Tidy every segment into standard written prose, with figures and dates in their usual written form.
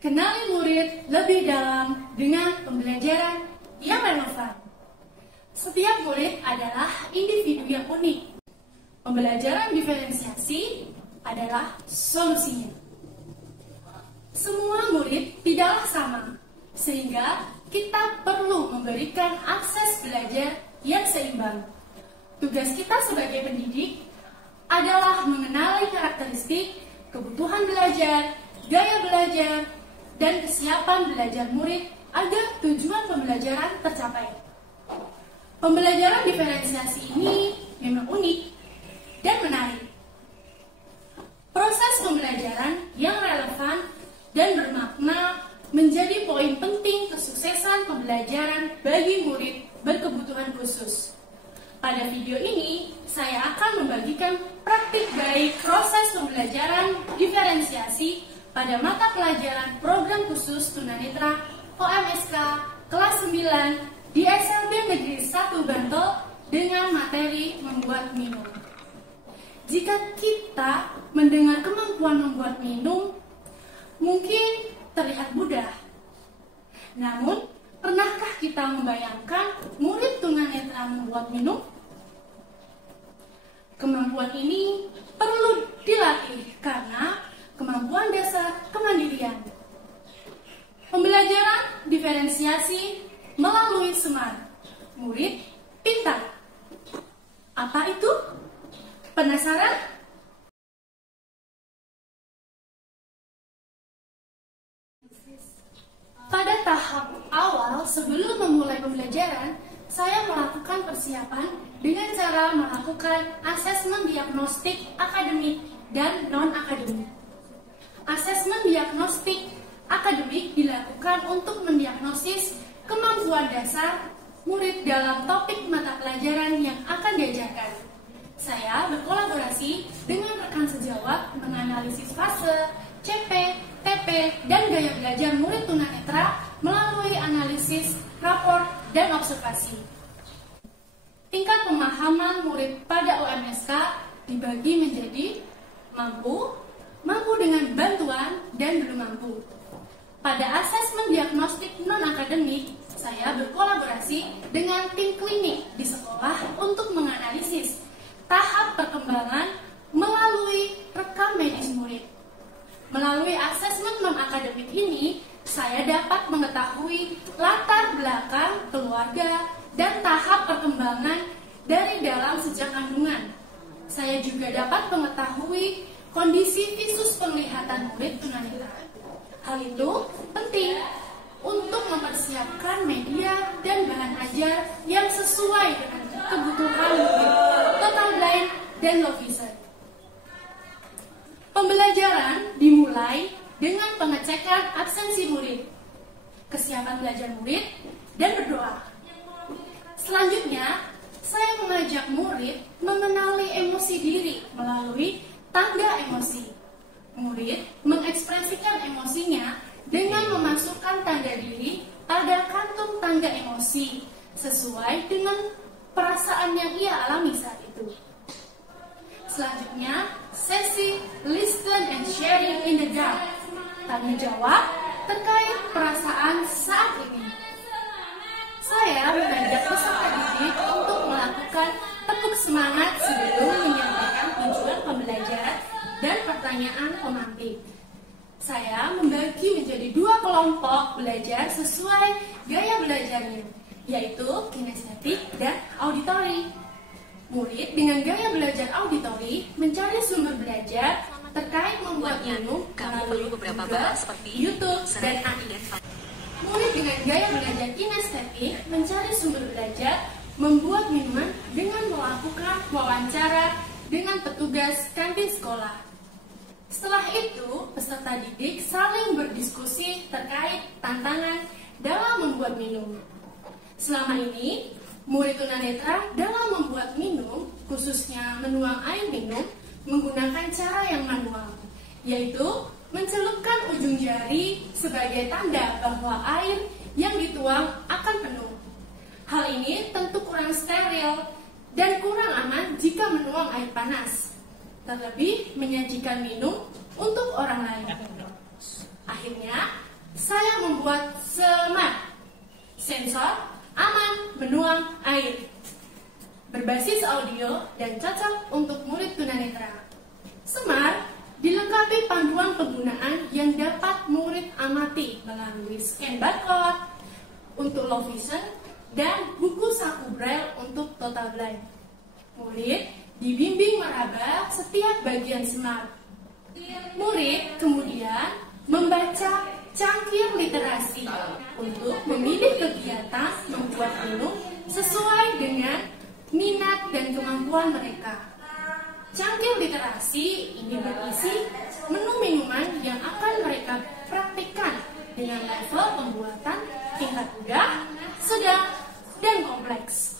Kenali murid lebih dalam dengan pembelajaran yang relevan. Setiap murid adalah individu yang unik. Pembelajaran diferensiasi adalah solusinya. Semua murid tidaklah sama, sehingga kita perlu memberikan akses belajar yang seimbang. Tugas kita sebagai pendidik adalah mengenali karakteristik, kebutuhan belajar, gaya belajar, dan kesiapan belajar murid agar tujuan pembelajaran tercapai. Pembelajaran diferensiasi ini memang unik dan menarik. Proses pembelajaran yang relevan dan bermakna menjadi poin penting kesuksesan pembelajaran bagi murid berkebutuhan khusus. Pada video ini, saya akan membagikan praktik baik proses pembelajaran diferensiasi pada mata pelajaran program khusus tunanetra OMSK kelas 9 di SMP Negeri 1 Bantul dengan materi membuat minum. Jika kita mendengar kemampuan membuat minum, mungkin terlihat mudah. Namun, pernahkah kita membayangkan murid tunanetra membuat minum? Kemampuan ini perlu dilatih karena kemampuan dasar kemandirian. Pembelajaran diferensiasi melalui SMART. Murid pintar. Apa itu? Penasaran? Pada tahap awal sebelum memulai pembelajaran, saya melakukan persiapan dengan cara melakukan asesmen diagnostik akademik dan non-akademik. Asesmen diagnostik akademik dilakukan untuk mendiagnosis kemampuan dasar murid dalam topik mata pelajaran yang akan diajarkan. Saya berkolaborasi dengan rekan sejawat menganalisis fase, CP, TP, dan gaya belajar murid tunanetra melalui analisis, rapor, dan observasi. Tingkat pemahaman murid pada OMSK dibagi menjadi mampu, mampu dengan bantuan, dan belum mampu. Pada asesmen diagnostik non-akademik, saya berkolaborasi dengan tim klinik di sekolah untuk menganalisis tahap perkembangan melalui rekam medis murid. Melalui asesmen non-akademik ini, saya dapat mengetahui latar belakang keluarga dan tahap perkembangan dari dalam sejak kandungan. Saya juga dapat mengetahui kondisi visus penglihatan murid tunanetra. Hal itu penting untuk mempersiapkan media dan bahan ajar yang sesuai dengan kebutuhan murid, total blind dan low vision. Pembelajaran dimulai dengan pengecekan absensi murid, kesiapan belajar murid, dan berdoa. Selanjutnya, saya mengajak murid mengenali emosi diri melalui tanda emosi. Murid mengekspresikan emosinya dengan memasukkan tanda diri pada kantung tanda emosi sesuai dengan perasaan yang ia alami saat itu. Selanjutnya, sesi Listen and Sharing in the Dark. Tanya jawab terkait perasaan saat ini. Saya mengajak peserta didik untuk melakukan tepuk semangat sebelum menyampaikan tujuan pembelajaran dan pertanyaan pemantik. Saya membagi menjadi 2 kelompok belajar sesuai gaya belajarnya, yaitu kinestetik dan auditori. Murid dengan gaya belajar auditori mencari sumber belajar terkait membuat minum melalui beberapa bahas seperti YouTube dan AI. Murid dengan gaya belajar kinestetik mencari sumber belajar membuat minuman dengan melakukan wawancara dengan petugas kantin sekolah. Setelah itu, peserta didik saling berdiskusi terkait tantangan dalam membuat minum. Selama ini, murid tunanetra dalam membuat minum, khususnya menuang air minum, menggunakan cara yang manual, yaitu mencelupkan ujung jari sebagai tanda bahwa air yang dituang akan penuh. Hal ini tentu kurang steril dan kurang aman jika menuang air panas. terlebih menyajikan minum untuk orang lain. Akhirnya, saya membuat Smart, sensor aman menuang air, berbasis audio dan cocok untuk murid tunanetra. Smart dilengkapi panduan penggunaan yang dapat murid amati melalui scan barcode untuk low vision dan buku saku braille untuk total blind. Murid dibimbing meraba setiap bagian Smart. Murid kemudian membaca cangkir literasi untuk memilih kegiatan membuat minum sesuai dengan minat dan kemampuan mereka. Cangkir literasi ini berisi menu minuman yang akan mereka praktikkan dengan level pembuatan tingkat mudah, sedang, dan kompleks.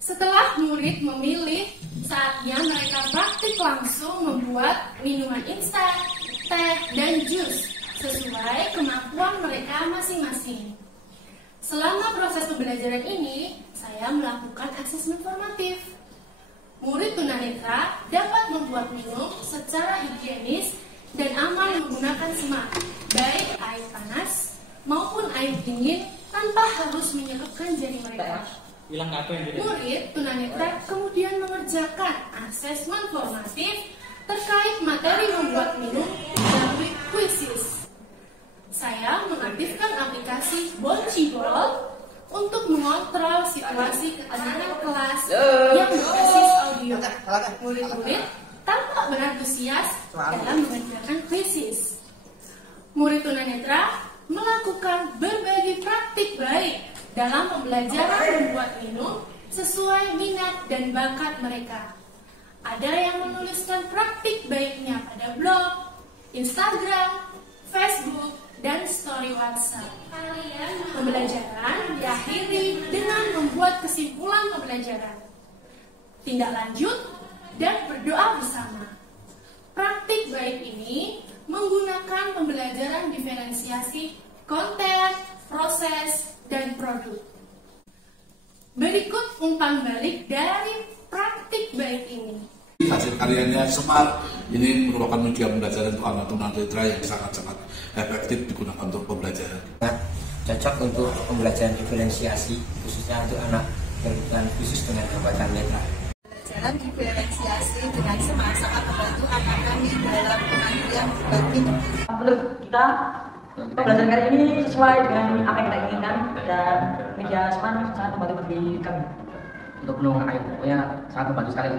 Setelah murid memilih, saatnya mereka praktik langsung membuat minuman instan, teh, dan jus sesuai kemampuan mereka masing-masing. Selama proses pembelajaran ini, saya melakukan asesmen formatif. Murid tunanetra dapat membuat minum secara higienis dan aman menggunakan Smart, baik air panas maupun air dingin tanpa harus menyelupkan jari mereka. Murid tunanetra kemudian mengerjakan asesmen formatif terkait materi membuat minum melalui quizzes. Saya mengaktifkan aplikasi Boncibol untuk mengontrol situasi ketenangan kelas yang berbasis audio. Murid-murid tampak berantusias dalam mengerjakan quizzes. Murid tunanetra melakukan berbagai praktik baik dalam pembelajaran membuat minum sesuai minat dan bakat mereka. Ada yang menuliskan praktik baiknya pada blog, Instagram, Facebook, dan story WhatsApp. Pembelajaran diakhiri dengan membuat kesimpulan pembelajaran, tindak lanjut, dan berdoa bersama. Praktik baik ini menggunakan pembelajaran diferensiasi konten, proses, dan produk. Berikut umpan balik dari praktik baik ini. Hasil karyanya Smart ini merupakan media pembelajaran untuk anak tunanetra yang sangat-sangat efektif digunakan untuk pembelajaran. Cocok untuk pembelajaran diferensiasi khususnya untuk anak berkebutuhan khusus dengan hambatan netra. Pembelajaran diferensiasi dengan Smart sangat membantu anak kami dalam pengambilan berbagi. Menurut kita pembelajaran kali ini sesuai dengan apa yang kita inginkan dan media Smart sangat membantu bagi kami untuk menunggu air. Pokoknya sangat membantu sekali.